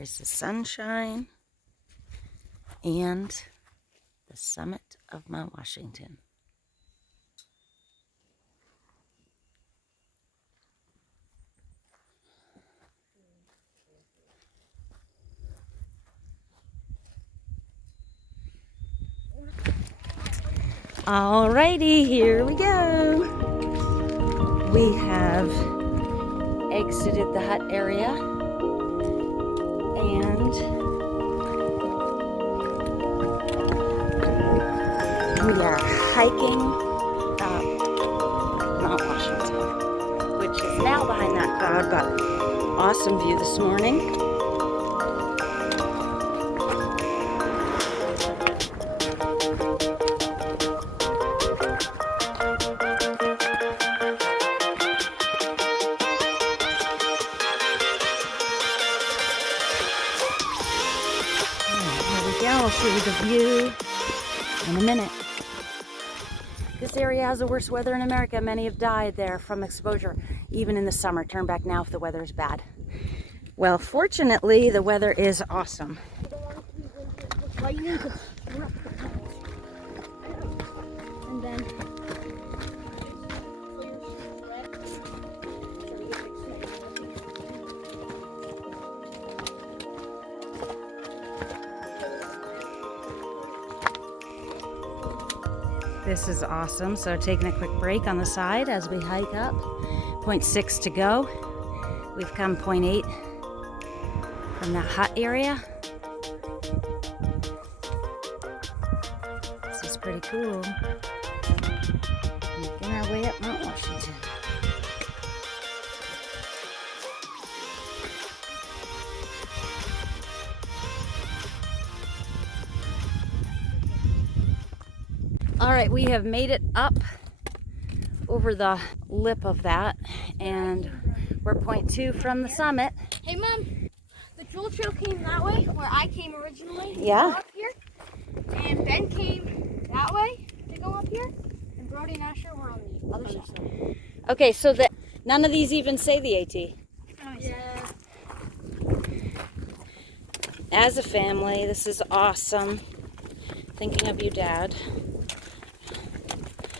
There's the sunshine and the summit of Mount Washington. Alrighty, here we go. We have exited the hut area and we are hiking up Mount Washington, which is now behind that cloud, but awesome view this morning. I'll show you the view in a minute. This area has the worst weather in America. Many have died there from exposure, even in the summer. Turn back now if the weather is bad. Well, fortunately, the weather is awesome. And then This is awesome. So taking a quick break on the side as we hike up. 0.6 to go. We've come 0.8 from that hut area. This is pretty cool. Making our way up Mount Washington. All right, we have made it up over the lip of that, and we're 0.2 from the summit. hey, Mom, the Jewel Trail came that way, where I came originally. Yeah. To go up here, and Ben came that way to go up here, and Brody and Asher were on the other side. Okay, so none of these even say the AT. Yeah. As a family, this is awesome. Thinking of you, Dad.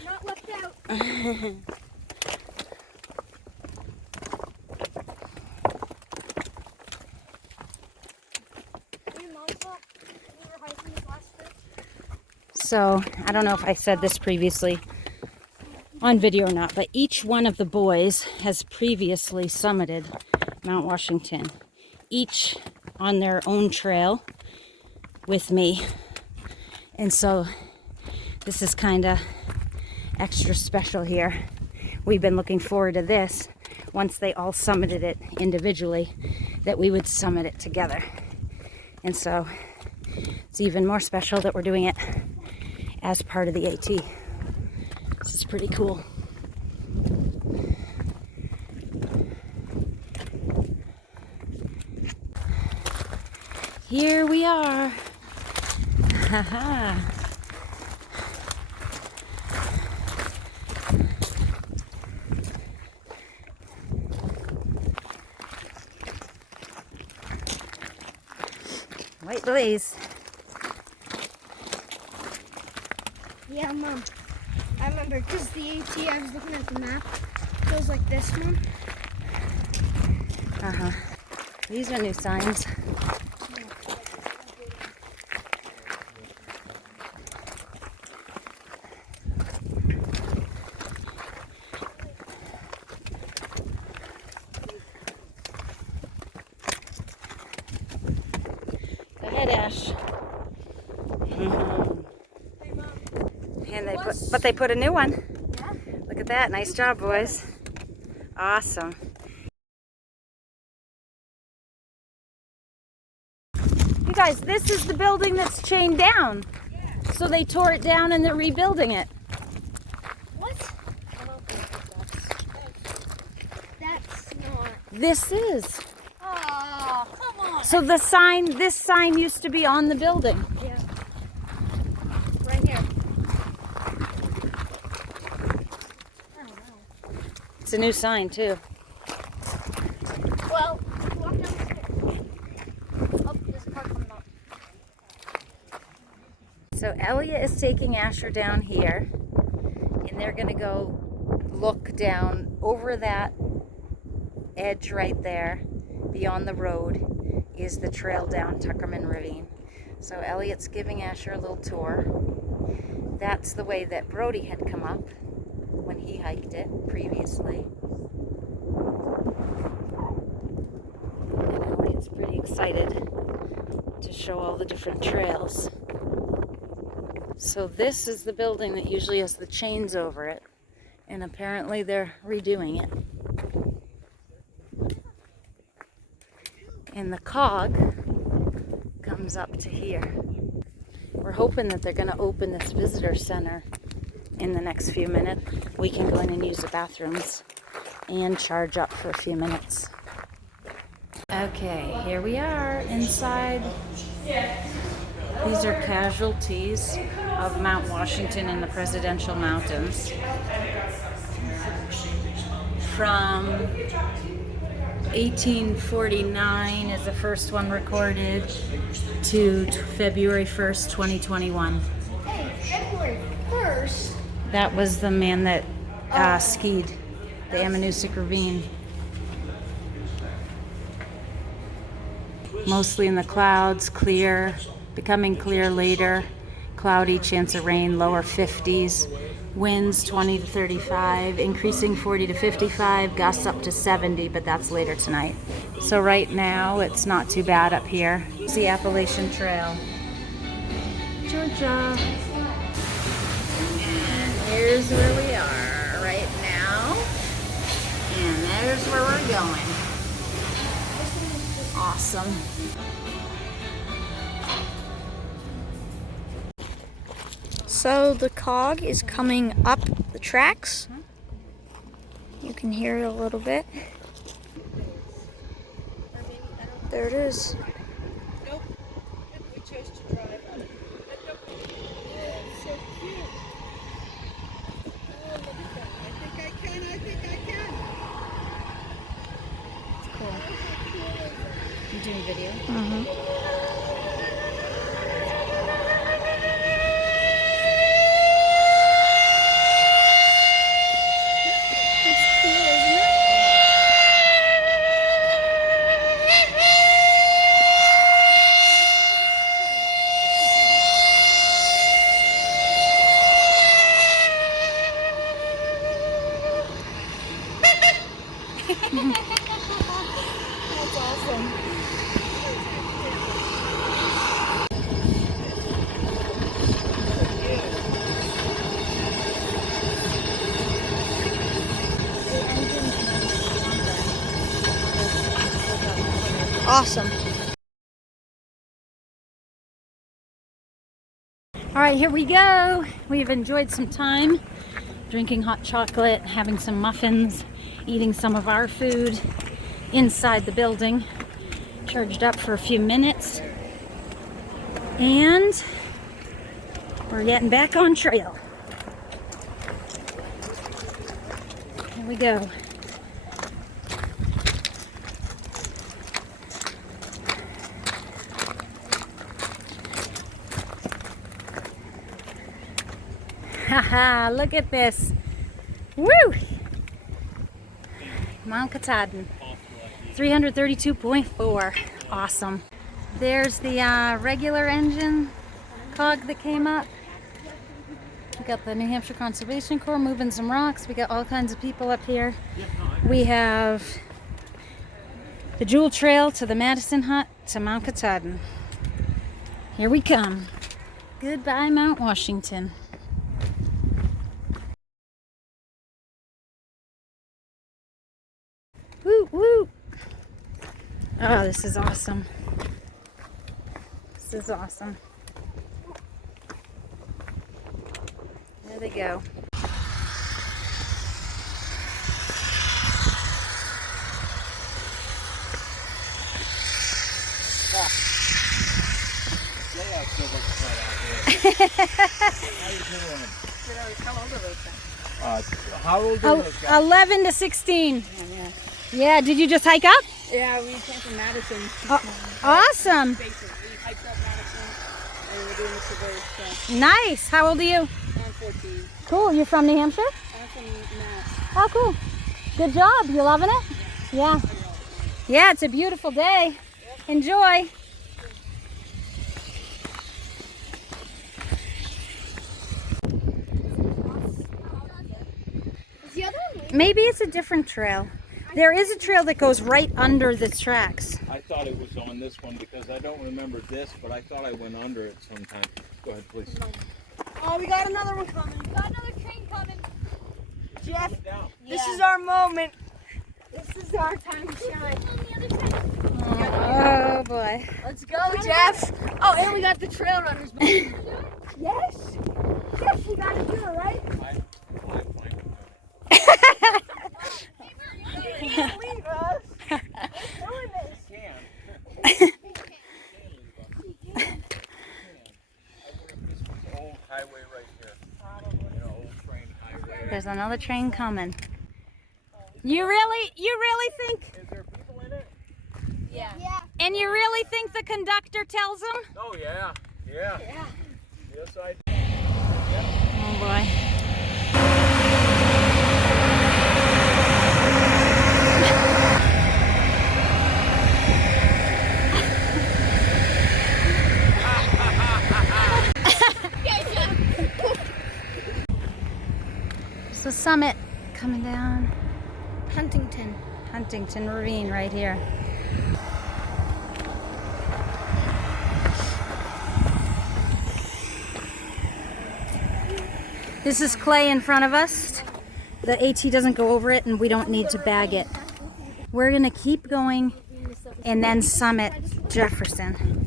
Not left out. So, I don't know if I said this previously on video or not, but each one of the boys has previously summited Mount Washington, each on their own trail with me. And so this is kind of extra special here. We've been looking forward to this once they all summited it individually, that we would summit it together. And so it's even more special that we're doing it as part of the AT. This is pretty cool. Here we are. Haha. White blaze. Yeah, Mom. I remember because the AT, I was looking at the map. It goes like this, Mom. Uh-huh. These are new signs. Go ahead, Ash. Hey, Mom. And they put a new one. Yeah? Look at that. Nice job, boys. Awesome. You guys, this is the building that's chained down. Yeah. So they tore it down and they're rebuilding it. What? That's not. This is. Oh, come on. So this sign used to be on the building. Yeah. Right here. I don't know. It's a new sign too. Well, walk down the stairs. So Elliot is taking Asher down here, and they're gonna go look down over that edge right there. Beyond the road is the trail down Tuckerman Ravine. So Elliot's giving Asher a little tour. That's the way that Brody had come up when he hiked it previously. And Elliot's pretty excited to show all the different trails. So this is the building that usually has the chains over it, and apparently they're redoing it. And the cog comes up to here. We're hoping that they're going to open this visitor center in the next few minutes. We can go in and use the bathrooms and charge up for a few minutes. Okay, here we are inside. These are casualties of Mount Washington in the Presidential Mountains. From 1849 is the first one recorded to February 1st, 2021. Hey, February 1st? That was the man that skied the Ammonoosuc Ravine. Mostly in the clouds, clear, becoming clear later, cloudy, chance of rain, lower 50s, winds 20 to 35, increasing 40 to 55, gusts up to 70, but that's later tonight. So right now it's not too bad up here. It's the Appalachian Trail, Georgia. And here's where we are right now, and there's where we're going. Awesome. So the cog is coming up the tracks. You can hear it a little bit. There it is. Nope. We chose to drive. So cute. Oh, look at that. I think I can. It's cool. You doing video? Mm-hmm. That's awesome. Awesome. All right, here we go. We've enjoyed some time drinking hot chocolate, having some muffins, eating some of our food inside the building. Charged up for a few minutes. And we're getting back on trail. Here we go. Haha, look at this. Woo! Mount Katahdin. 332.4. Awesome. There's the regular engine cog that came up. We got the New Hampshire Conservation Corps moving some rocks. We got all kinds of people up here. We have the Jewel Trail to the Madison Hut to Mount Katahdin. Here we come. Goodbye, Mount Washington. Woo, woo. Oh, this is awesome. This is awesome. There they go. How old are those guys? 11 to 16. Yeah, did you just hike up? Yeah, we came from Madison. Awesome. We hiked up Madison, and we doing it today, so Nice. How old are you? I'm 14. Cool. You're from New Hampshire? I'm from Mass. Oh, cool. Good job. You loving it? Yeah. Yeah, it's a beautiful day. Enjoy. Maybe it's a different trail. There is a trail that goes right under the tracks. I thought it was on this one because I don't remember this, but I thought I went under it sometime. Go ahead, please. Oh, we got another one coming. We got another train coming. Jeff, Yeah. this is our moment. This is our time to shine. Oh boy. Let's go, Jeff. Oh, and we got the trail runners. Yes. Jeff, we got to do it, right? You can't leave us. We're doing this. Old highway right here. You know, old train highway. There's another train coming. You really think? Is there people in it? Yeah. And you really think the conductor tells them? Oh yeah. Yeah. Yes, I do. Oh boy. It's the summit coming down. Huntington Ravine right here. This is clay in front of us. The AT doesn't go over it and we don't need to bag it. We're gonna keep going and then summit Jefferson.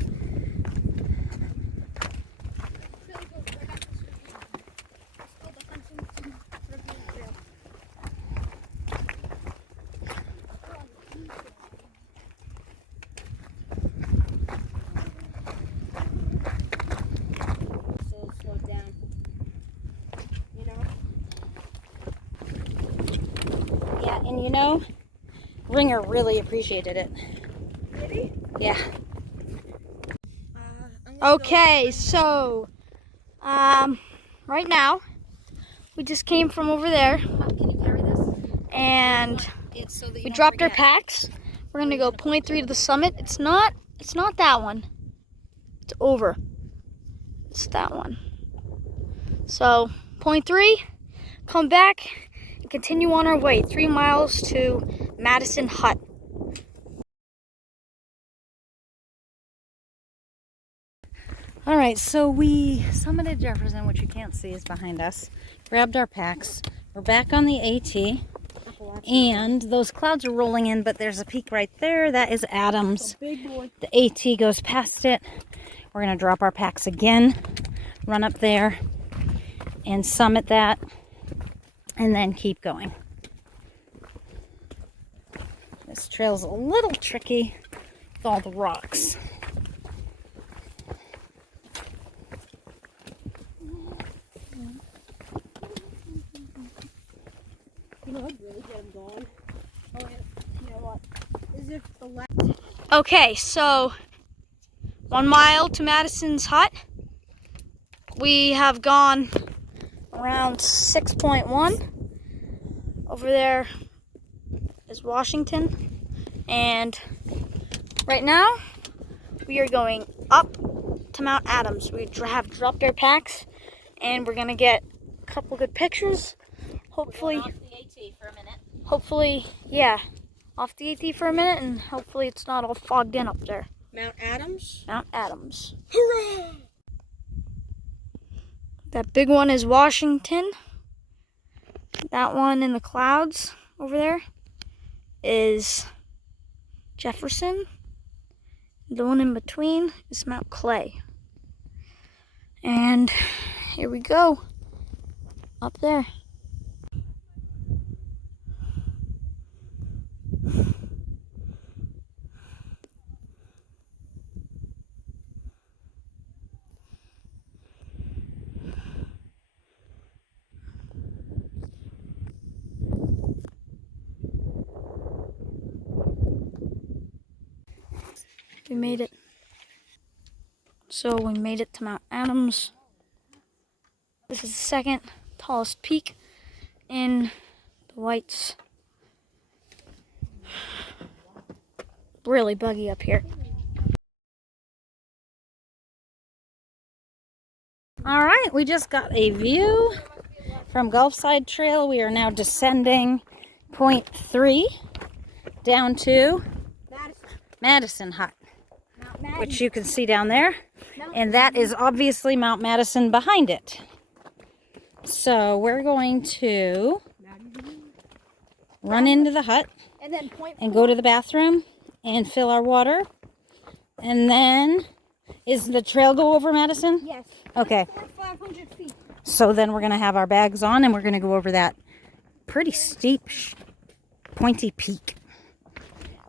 Yeah, and you know, Ringer really appreciated it. Did he? Yeah. Okay, so right now we just came from over there Can you carry this? and It's so that you we don't dropped our forget. packs. We're gonna go 0.3 to the summit. It's not that one. It's over. It's that one. So 0.3, come back and continue on our way. 3 miles to Madison Hut. All right, so we summited Jefferson, which you can't see is behind us. Grabbed our packs. We're back on the AT. And those clouds are rolling in, but there's a peak right there. That is Adams. Big boy. The AT goes past it. We're going to drop our packs again, run up there, and summit that, and then keep going. This trail's a little tricky with all the rocks. You know, I'd really get him going. Oh, yeah. You know what? Is it the last? Okay, so 1 mile to Madison's Hut. We have gone around 6.1. Over there is Washington. And right now we are going up to Mount Adams. We have dropped our packs and we're gonna get a couple good pictures. Hopefully, Off the AT for a minute. hopefully, yeah, off the AT for a minute, and hopefully it's not all fogged in up there. Mount Adams? Mount Adams. Hurrah! That big one is Washington. That one in the clouds over there is Jefferson. The one in between is Mount Clay. And here we go, up there. We made it. So we made it to Mount Adams. This is the second tallest peak in the Whites. Really buggy up here. All right, we just got a view from Gulfside Trail. We are now descending 0.3 down to Madison Hut, which you can see down there. And that is obviously Mount Madison behind it. So we're going to run into the hut and go to the bathroom and fill our water. And then, is the trail go over Madison? Yes. Okay. 500 feet. So then we're going to have our bags on and we're going to go over that pretty steep, pointy peak,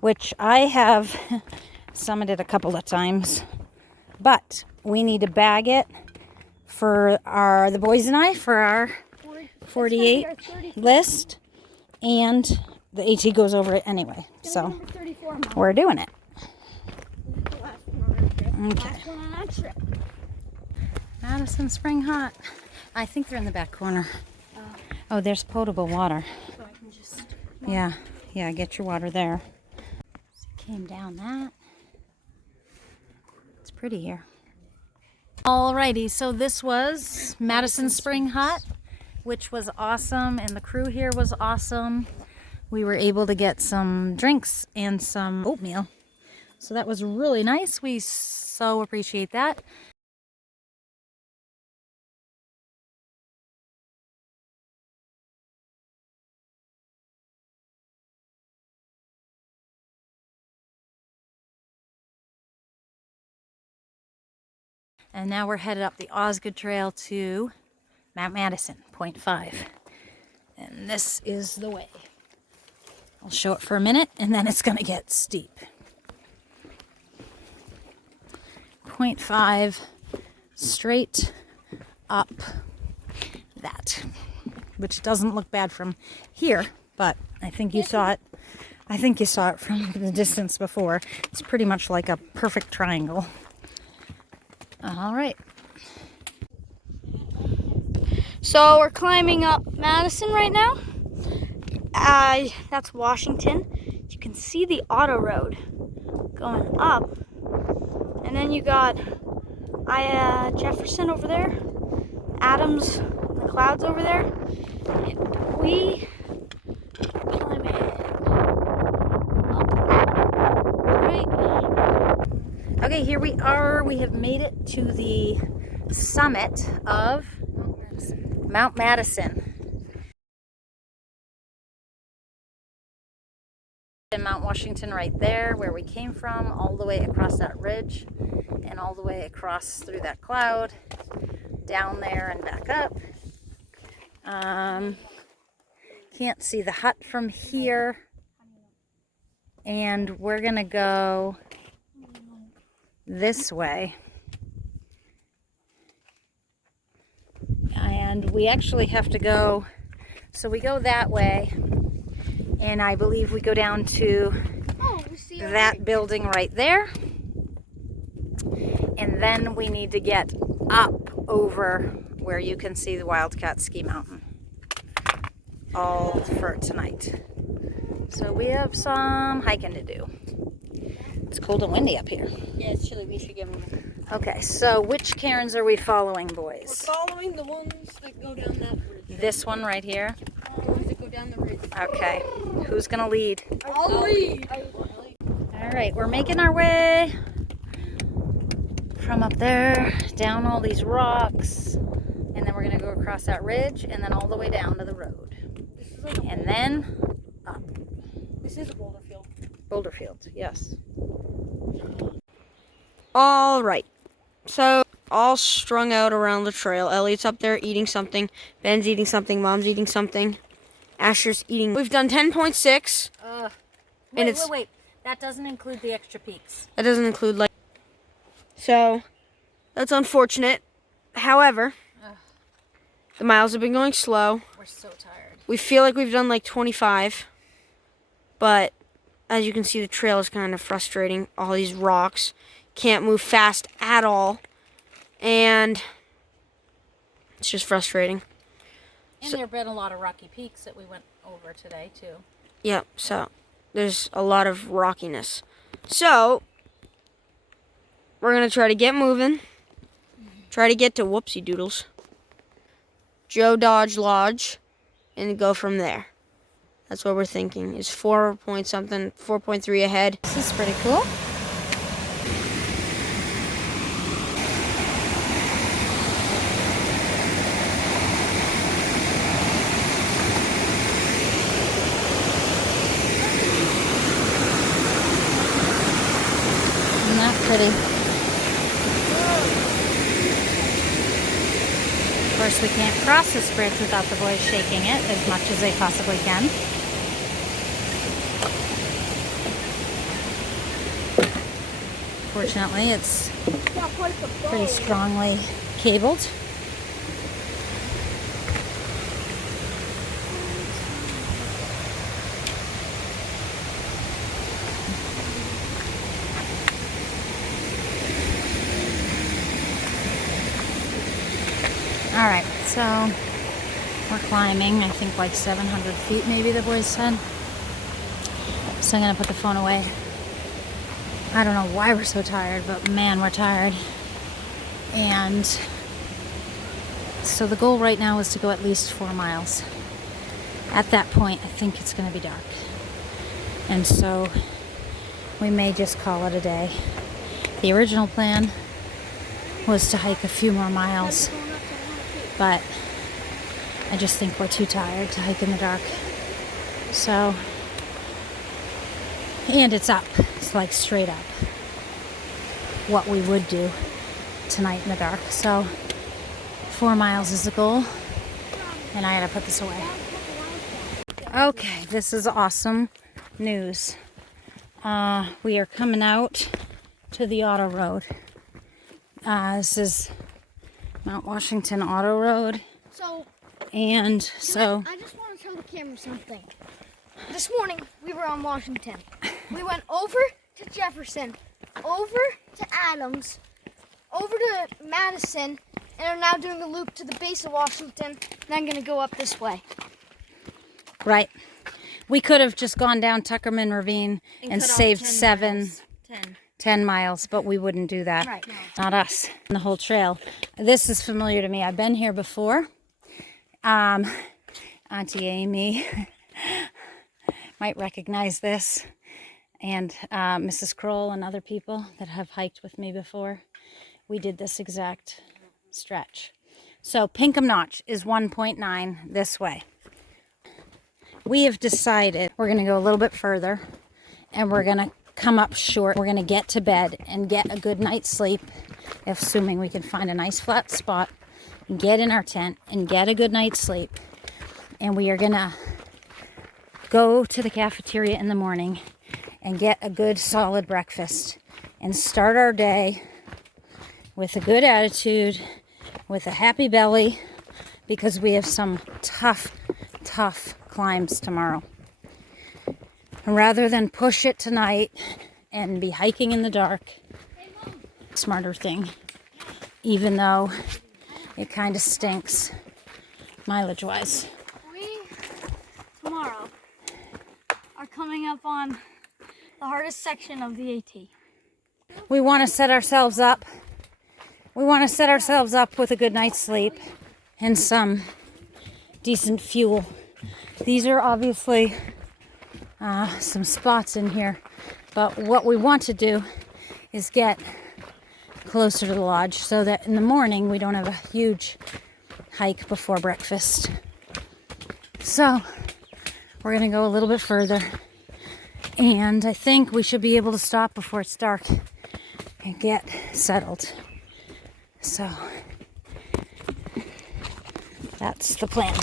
which I have summited a couple of times. But we need to bag it for the boys and I for our 48 list, and the AT goes over it anyway. So we're doing it. Okay. Madison Springs Hut. I think they're in the back corner. Oh, there's potable water. So I can just... Yeah, get your water there. So came down that. It's pretty here. Alrighty, so this was Madison Springs Hut, which was awesome, and the crew here was awesome. We were able to get some drinks and some oatmeal. So that was really nice. We so appreciate that. And now we're headed up the Osgood Trail to Mount Madison, 0.5. And this is the way. I'll show it for a minute, and then it's going to get steep. 0.5 straight up that, which doesn't look bad from here, but I think you saw it. I think you saw it from the distance before. It's pretty much like a perfect triangle. All right. So we're climbing up Madison right now. That's Washington. You can see the auto road going up. And then you got Jefferson over there. Adams, the clouds over there. And we are climbing up. Right. Okay, here we are. We have made it to the summit of Mount Madison. And Mount Washington right there, where we came from, all the way across that ridge, and all the way across through that cloud, down there and back up. Can't see the hut from here. And we're gonna go this way. And we actually have to go, so we go that way, and I believe we go down to that building right there, and then we need to get up over where you can see the Wildcat Ski Mountain, all for tonight. So we have some hiking to do. It's cold and windy up here. Yeah, it's chilly. We should give them. Okay, so which cairns are we following, boys? We're following the ones that go down that ridge. This one right here? The ones that go down the ridge. Okay, who's gonna lead? I'll lead. All right, we're making our way from up there, down all these rocks, and then we're gonna go across that ridge, and then all the way down to the road. And then up. This is a boulder field. Boulder Field, yes. All right. So, all strung out around the trail. Elliot's up there eating something. Ben's eating something. Mom's eating something. Asher's eating. We've done 10.6. Wait. That doesn't include the extra peaks. That doesn't include, like... So, that's unfortunate. However, the miles have been going slow. We're so tired. We feel like we've done, like, 25. But, as you can see, the trail is kind of frustrating. All these rocks. Can't move fast at all. and it's just frustrating. And there have been a lot of rocky peaks that we went over today, too. Yep, so there's a lot of rockiness. So, we're going to try to get moving. Try to get to Whoopsie Doodles, Joe Dodge Lodge, and go from there. That's what we're thinking. Is 4.3 ahead. This is pretty cool. Isn't that pretty? Of course, we can't cross this bridge without the boys shaking it as much as they possibly can. Fortunately, it's pretty strongly cabled. All right, so we're climbing, I think like 700 feet maybe, the boys said. So I'm gonna put the phone away. I don't know why we're so tired, but man, we're tired. And so the goal right now is to go at least 4 miles. At that point, I think it's gonna be dark. And so we may just call it a day. The original plan was to hike a few more miles, but I just think we're too tired to hike in the dark. So, and it's up. It's like straight up what we would do tonight in the dark. So 4 miles is the goal, and I gotta put this away. Okay, this is awesome news. We are coming out to the auto road. This is Mount Washington Auto Road. And so I just want to tell the camera something. This morning we were on Washington. We went over to Jefferson, over to Adams, over to Madison, and are now doing a loop to the base of Washington. And I'm going to go up this way. right, we could have just gone down Tuckerman Ravine and saved 10 miles, but we wouldn't do that. Right. Not us. The whole trail. This is familiar to me. I've been here before. Auntie Amy might recognize this, and Mrs. Kroll and other people that have hiked with me before. We did this exact stretch. So Pinkham Notch is 1.9 this way. We have decided we're going to go a little bit further, and we're going to come up short. We're going to get to bed and get a good night's sleep, assuming we can find a nice flat spot, and get in our tent and get a good night's sleep. And we are going to go to the cafeteria in the morning and get a good solid breakfast and start our day with a good attitude, with a happy belly, because we have some tough climbs tomorrow. And rather than push it tonight and be hiking in the dark, smarter thing, even though it kind of stinks mileage-wise. We, tomorrow, are coming up on the hardest section of the AT. We want to set ourselves up. We want to set ourselves up with a good night's sleep and some decent fuel. These are obviously some spots in here, but what we want to do is get closer to the lodge so that in the morning we don't have a huge hike before breakfast. So we're going to go a little bit further, and I think we should be able to stop before it's dark and get settled. So that's the plan.